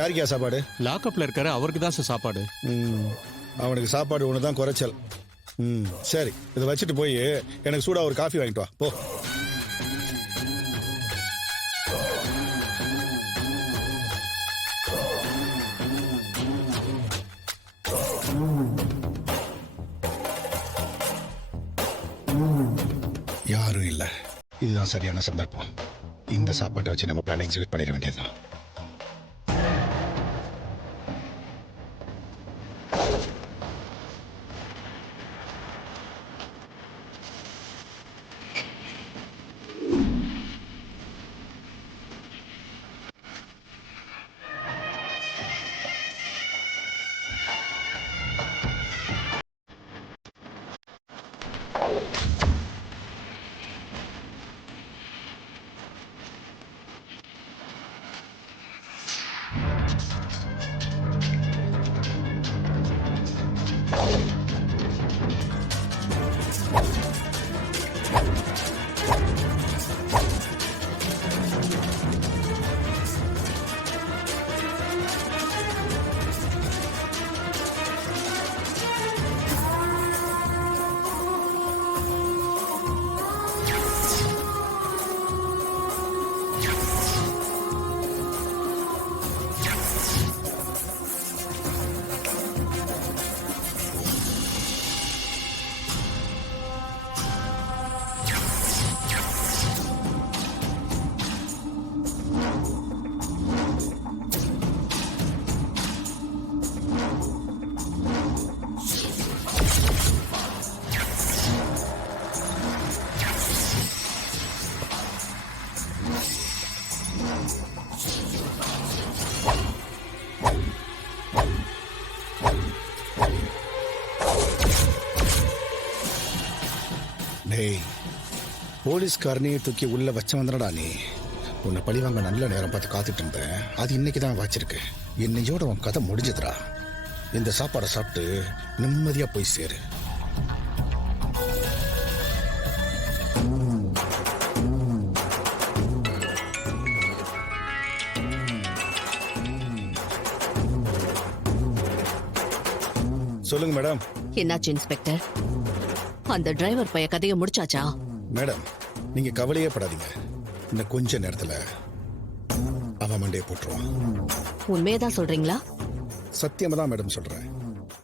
யாருக்கியா சாப்பாடு? லாக்அப்ல இருக்காரு, அவருக்கு தான் சார் சாப்பாடு. அவனுக்கு சாப்பாடு ஒன்று தான் குறைச்சல். சரி, இதை வச்சுட்டு போய் எனக்கு சூடா ஒரு காஃபி வாங்கிட்டு வா போ. யாரும் இல்லை, இதுதான் சரியான சந்தர்ப்பம். இந்த சாப்பாட்டை வச்சு நம்ம பிளான் எக்ஸிக்யூட் பண்ணிட வேண்டியதுதான். போலீஸ்காரனையே தூக்கி உள்ள வச்ச வந்தனடா நீ. உன்னை பழிவாங்க நல்ல நேரம் பார்த்து காத்துட்டு இருந்தேன். அது இன்னைக்கு தான் வச்சிருக்கு. இன்னையோட உன் கதை முடிஞ்சதுடா. இந்த சாப்பாடை சாப்பிட்டு நிம்மதியா போய் சேரு. சொல்லுங்க மேடம். என்னாச்சு இன்ஸ்பெக்டர்? அந்த டிரைவர் பைய கதையை முடிச்சாச்சா? மேடம், நீங்க கவலையே படாதீங்க. இன்னும் கொஞ்ச நேரத்துல அவன் மண்டையை போட்டுருவான். உண்மையதான் சொல்றீங்களா? சத்தியமா தான் மேடம் சொல்றேன்.